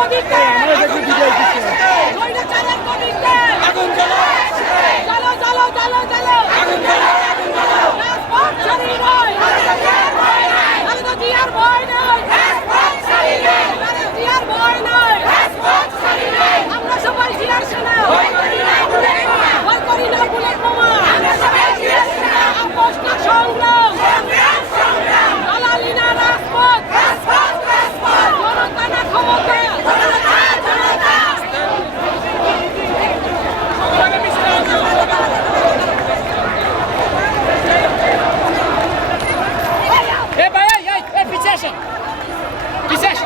মোদি বিশেষ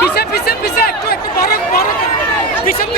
পিছে পিছে পিছে। একটু একটু বড় বড় পিছন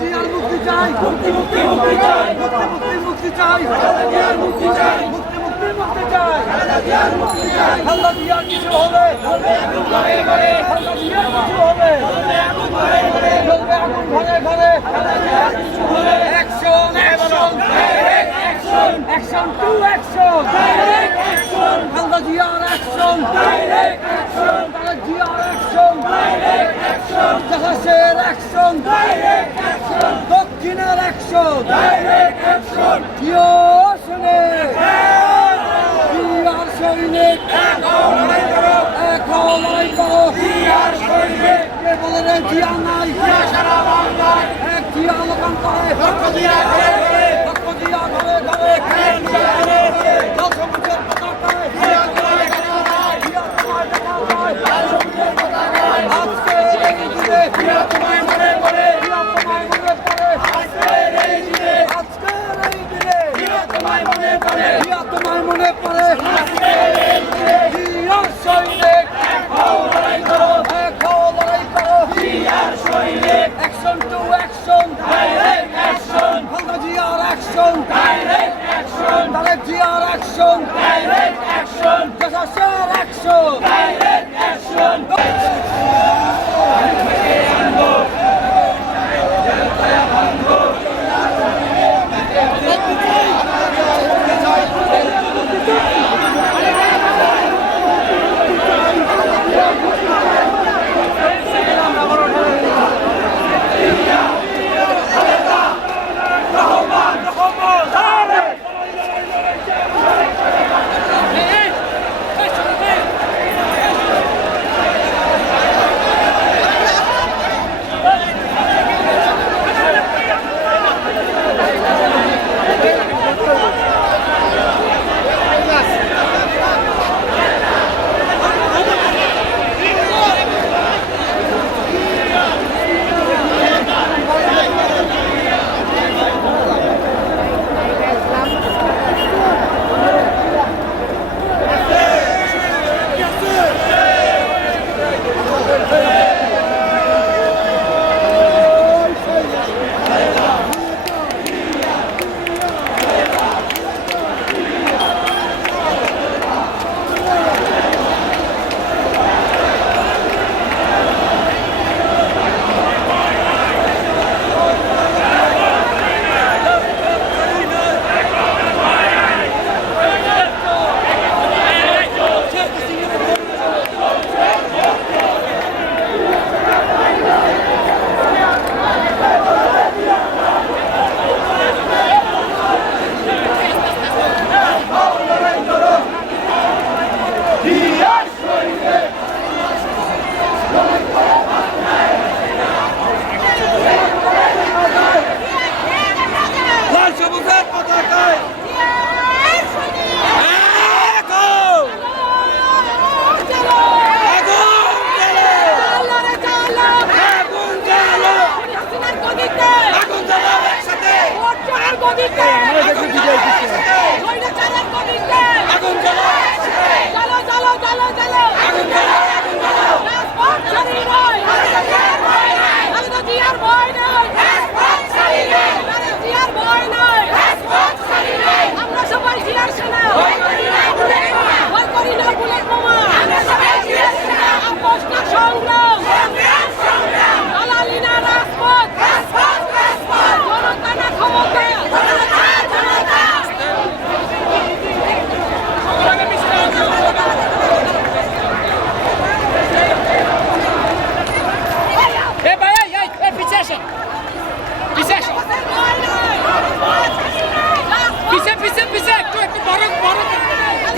জিয়ার মুক্তি চাই, মুক্তি মুক্তি মুক্তি চাই, মুক্তি মুক্তি মুক্তি চাই। খালেদা জিয়ার মুক্তি চাই মুক্তি মুক্তি মুক্তি চাই। খালেদা জিয়ার মুক্তি চাই খালেদা জিয়ার কিছু হবে। চলবে আগুন ঘরে ঘরে খালেদা জিয়ার কিছু হবে। চলবে আগুন ঘরে ঘরে চলবে আগুন ঘরে ঘরে খালেদা জিয়ার কিছু হলে action action direct action action to action direct action Khaleda জিয়ার অ্যাকশন ডাইরেক্ট অ্যাকশন তারেক জিয়ার অ্যাকশন ডাইরেক্ট অ্যাকশন জাহাজের action direct action direct action Jio সৈনিক জিয়ার সৈনিক লড়াই করো হও লড়াই করো জিয়ার সৈনিক কে বলে রে জিয়া নাই জিয়া সারা বাংলায় এক জিয়া লোকান করে লক্ষ জিয়া ঘরে ঘরে এক জিয়া ঘরে ঘরে জিয়ার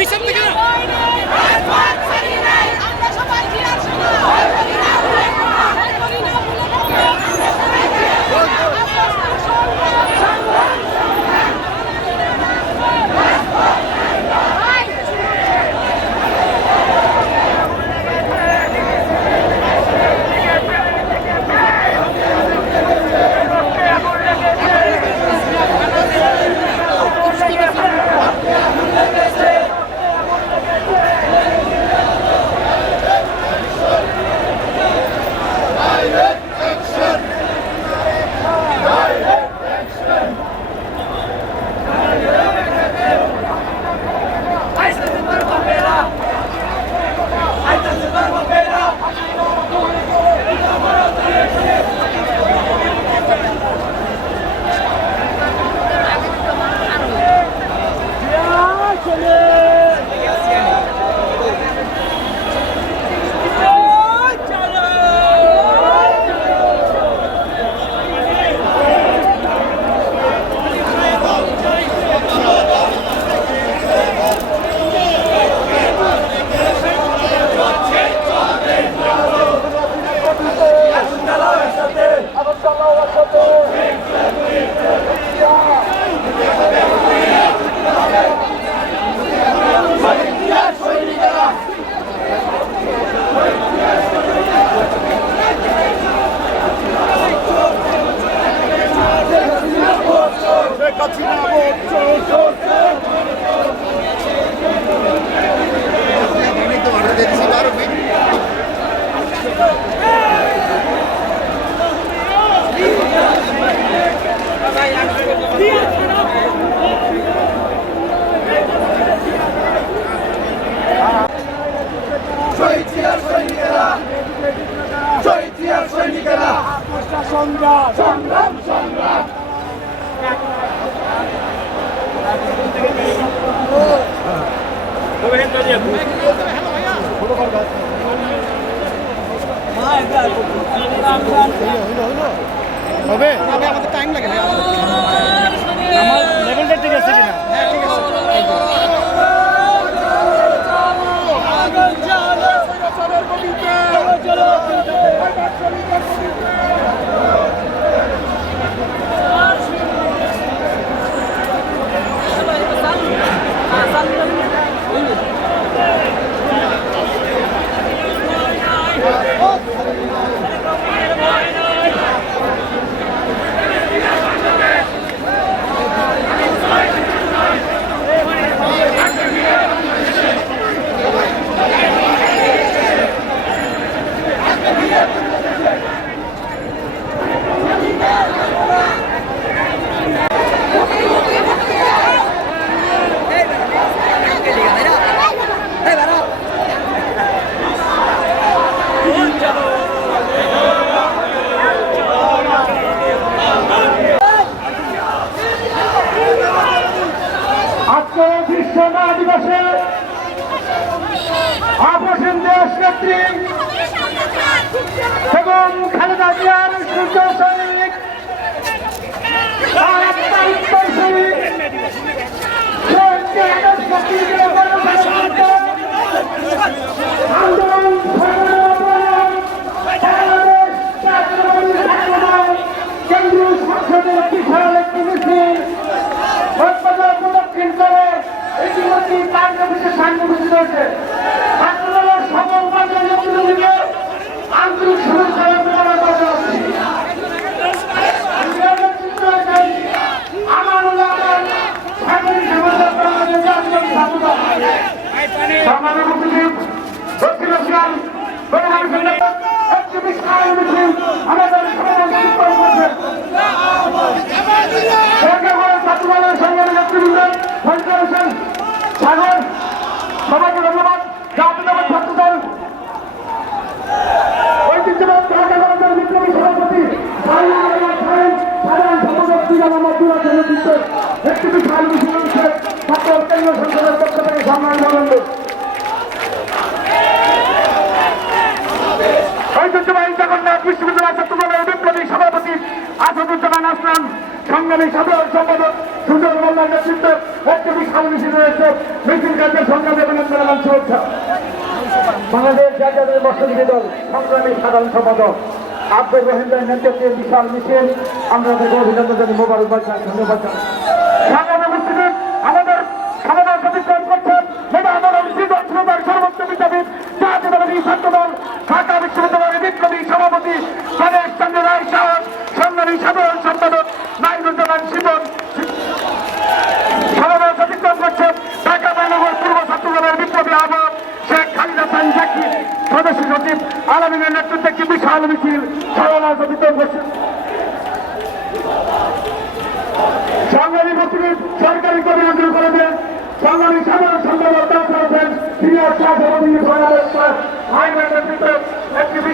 পিছন থেকে সাধারণ সম্পাদক সংগ্রামী অভিনন্দন এবং শুভেচ্ছা বাংলাদেশ জাতীয় মৎস্যজীবী দল সংগ্রামী সাধারণ সম্পাদক আব্দুর রহিমের নেতৃত্বে বিশাল মিছিল আমরা অভিনন্দন জানি মোবারকবাদ ধন্যবাদ শ্রোতার সর্বোচ্চ বিদ্যাপীঠ জাতীয়তাবাদী ছাত্রদল ঢাকা বিশ্ববিদ্যালয়ের বিপ্লবী সভাপতি গণেশ চন্দ্র রায় সাহস সংগ্রামী সাধারণ সম্পাদক নাইরুজ্জামান শিবন। সমাবেশ অতিক্রম করছেন ঢাকা মহানগর পূর্ব ছাত্রদলের বিপ্লবী আহ্বায়ক শেখ খালিদা সাইন জাকি। সদস্য সচিব, আলমিনের নেতৃত্বে একটি বিশাল মিছিল সমাবেশ অতিক্রম করছেন সংগ্রামী মন্ত্রী সরকারি কর্মমন্ত্রী করেছেন সংগ্রামী সাধারণ সম্পাদক ডাক্তার হোসেন সিনিয়র সভাপতি আইনের নেতৃত্বে একটি বিশাল মিছিল ঐতিহ্যবাহী ঢাকা কলেজের বিপ্লবী সভাপতি সাইমুল রহমান সাহেব সাধারণ সম্পাদক মিয়া দুলাসের নেতৃত্বে একটি বিশাল মিছিল যুবদল ঢাকা মহানগর থেকে একটি বিশাল মিছিল